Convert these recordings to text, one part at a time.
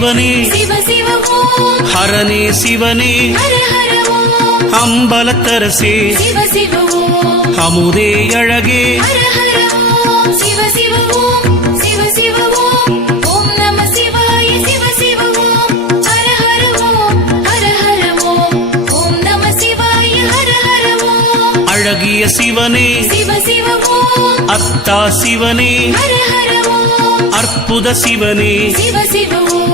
சிவனே சிவ சிவ ஓம் ஹரனே சிவனே ஹர ஹர ஓம் அம்பலத்தரசே சிவ சிவ ஓம் அமுதே அழகே ஹர ஹர ஓம் சிவ சிவ ஓம் சிவ சிவ ஓம் ஓம் நம சிவாய சிவ சிவ ஓம் ஹர ஹர ஓம் ஹர ஹர ஓம் ஓம் நம சிவாய ஹர ஹர ஓம் அழகிய சிவனே சிவ சிவ ஓம் அத்தா சிவனே ஹர ஹர ஓம் அற்புத சிவனே சிவ சிவ ஓம்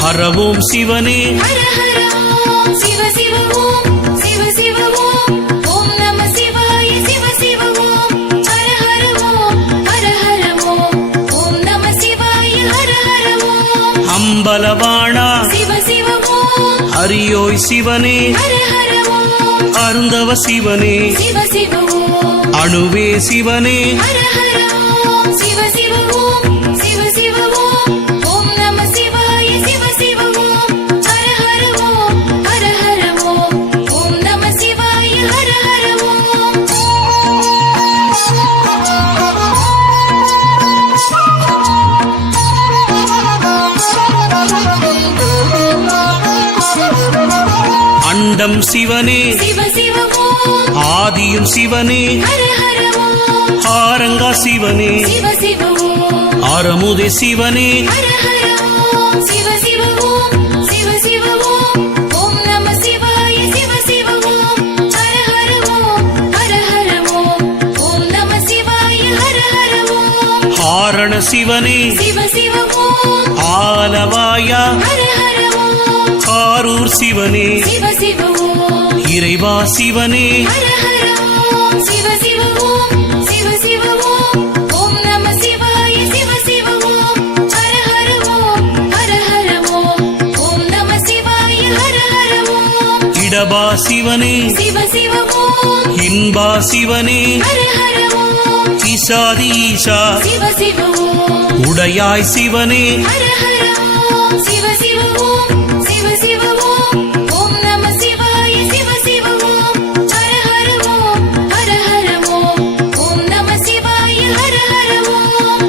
ஹரவோம் சிவனே ஹர ஹர ஓம் சிவ சிவ ஓம் சிவ சிவ ஓம் ஓம் நம சிவாய சிவ சிவ ஓம் ஹர ஹர ஓம் ஹர ஹர ஓம் ஓம் நம சிவாய ஹர ஹர ஓம் அம்பலவாணா சிவ சிவ ஓம் அரியோய் சிவனே ஹர ஹர ஓம் அருந்தவ சிவனே சிவ சிவ ஓம் அணுவே சிவனே ஹர ஹர ஓம் சிவ சிவ ஓம் சிவ சிவ ஓம் ஓம் நம சிவாய சிவ சிவ ஓம் ஹர ஹர ஓம் ஹர ஹர ஓம் ஓம் நம சிவாய ஹர ஹர ஓம் அண்டம் சிவனே சிவ சிவ ஓம் ஆதியும் சிவனே ஹர ஹர ஓம் ஆரங்கா சிவனே சிவ சிவ ஓம் ஆரமுதே சிவனே ஹர ஹர ஓம் சிவ சிவ ஓம் சிவ சிவ ஓம் ஓம் நம சிவாய சிவ சிவ ஓம் ஹர ஹர ஓம் ஹர ஹர ஓம் ஓம் நம சிவாய ஹர ஹர ஓம் ஆரண சிவனே சிவ சிவ ஓம் ஆலவாயா ஹர ஹர ஓம் ஆரூர் சிவனே சிவ சிவ ஓம் இறைவா சிவனே ஹர ஹர ஓம் சிவ சிவ ஓம் சிவ சிவ ஓம் ஓம் நம சிவாய சிவ சிவ ஓம் ஹர ஹர ஓம் ஹர ஹர ஓம் ஓம் நம சிவாய ஹர ஹர ஓம் இடபா சிவனே சிவ சிவ ஓம் இன்பா சிவனே ஹர ஹர ஓம் ஈசாதி ஈசா சிவ சிவ ஓம் உடையாய் சிவனே ஹர ஹர ஓம் சிவ சிவ ஓம் சிவ சிவ ஓம் ஓம் நம சிவாய சிவ சிவ ஓம் ஹர ஹர ஓம் ஹர ஹர ஓம் ஓம் நம சிவாய ஹர ஹர ஓம்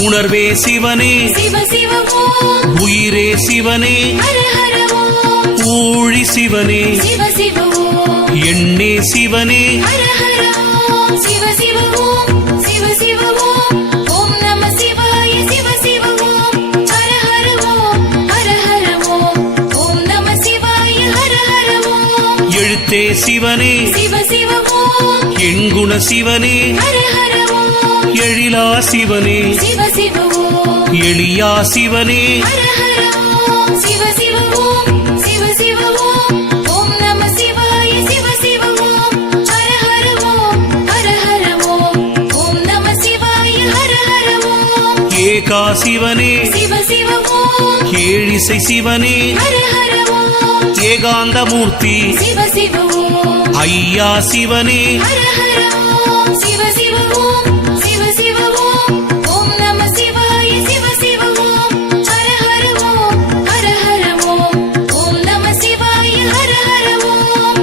உணர்வே சிவனே சிவ சிவ ஓம் உயிரே சிவனே ஹர ஹர ஓம் ஊழி சிவனே சிவ சிவ ஓம் எண்ணே சிவனே ஹர ஹர ஓம் சிவ சிவ ஓம் சிவ சிவ ஓம் ஓம் நம சிவாய சிவ சிவ ஓம் ஹர ஹர ஓம் ஹர ஹர ஓம் ஓம் நம சிவாய ஹர ஹர ஓம் எழுத்தே சிவனே சிவ சிவ ஓம் எண்குண சிவனே ஹர ஹர ஓம் எழிலா சிவனே சிவ சிவ ஓம் எளியா சிவனே ஹர ஹர ஓம் சிவ சிவ ஓம் சிவ சிவ ஓம் ஓம் நம சிவாய சிவ சிவ ஓம் ஹர ஹர ஓம் ஹர ஹர ஓம் ஓம் நம சிவாய ஹர ஹர ஓம் ஏகா சிவனே சிவ சிவ ஓம் ஏழிசை சிவனே ஹர ஹர ஓம் ஏகாந்தமூர்த்தி சிவ சிவ ஓம் ஐயா சிவனே ஹர ஹர ஓம் சிவ சிவ ஓம் சிவ சிவ ஓம் ஓம் நம சிவாய சிவ சிவ ஓம் ஹர ஹர ஓம் ஹர ஹர ஓம் ஓம் நம சிவாய ஹர ஹர ஓம்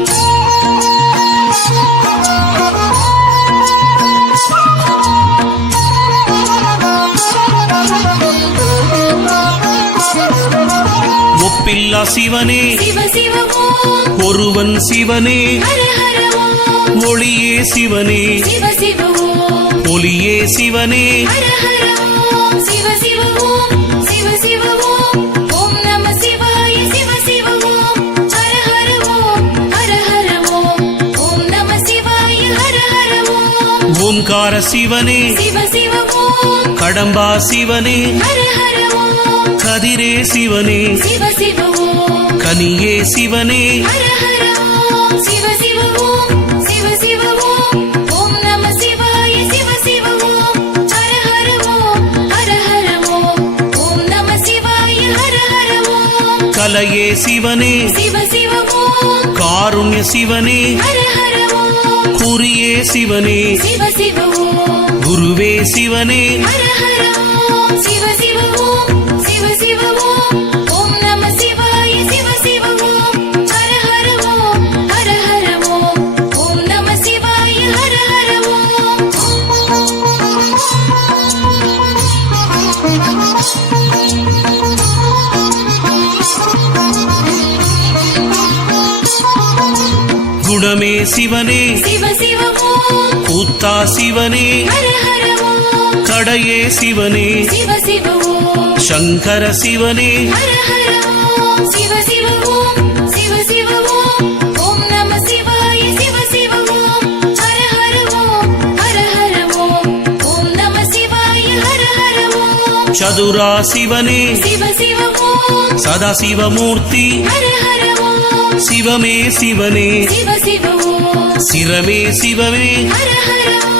ஒப்பில்லா சிவனே சிவ சிவ ஓம் ஒருவன் சிவனே ஹர ஹர ஓம் ஒளியே சிவனே சிவ சிவ ஓம் ஒளியே சிவனே ஹர ஹர ஓம் சிவ சிவ ஓம் சிவ சிவ ஓம் ஓம் நம சிவாய சிவ சிவ ஓம் ஹர ஹர ஓம் ஹர ஹர ஓம் ஓம் நம சிவாய ஹர ஹர ஓம் ஓம்கார சிவனே சிவ சிவ ஓம் கடம்பா சிவனே ஹர ஹர ஓம் கதிரே சிவனே சிவ சிவ ஓம் கனியே சிவனே ஹர ஹர ஓம் சிவ சிவ ஓம் சிவ சிவ ஓம் ஓம் நம சிவாய சிவ சிவ ஓம் ஹர ஹர ஓம் ஹர ஹர ஓம் ஓம் நம சிவாய ஹர ஹர ஓம் கலையே சிவனே சிவ சிவ ஓம் காருண்ய சிவனே ஹர ஹர ஓம் குறியே சிவனே சிவ சிவ ஓம் குருவே சிவனே ஹர ஹர ஓம் சிவ சிவ ஓம் சிவ சிவ ஓம் ஓம் நம சிவாய சிவ சிவ ஓம் ஹர ஹர ஓம் ஹர சிவனே சிவ சிவ ஓம் கூத்தா சிவனே ஹர ஹர ஓம் கடையே சிவனே சிவ சிவ ஓம் சங்கர சிவனே ஹர ஹர ஓம் சிவ சிவ ஓம் சிவ சிவ ஓம் ஓம் நம சிவாய சிவ சிவ ஓம் ஹர ஹர ஓம் ஹர ஹர ஓம் ஓம் நம சிவாய ஹர ஹர ஓம் சதுரா சிவனே சிவ சிவ ஓம் சதாசிவமூர்த்தி ஹர ஹர ஓம் சிவமே சிவனே சிவ சிவ ஓம் சிரமே சிவமே ஹர ஹர ஓம்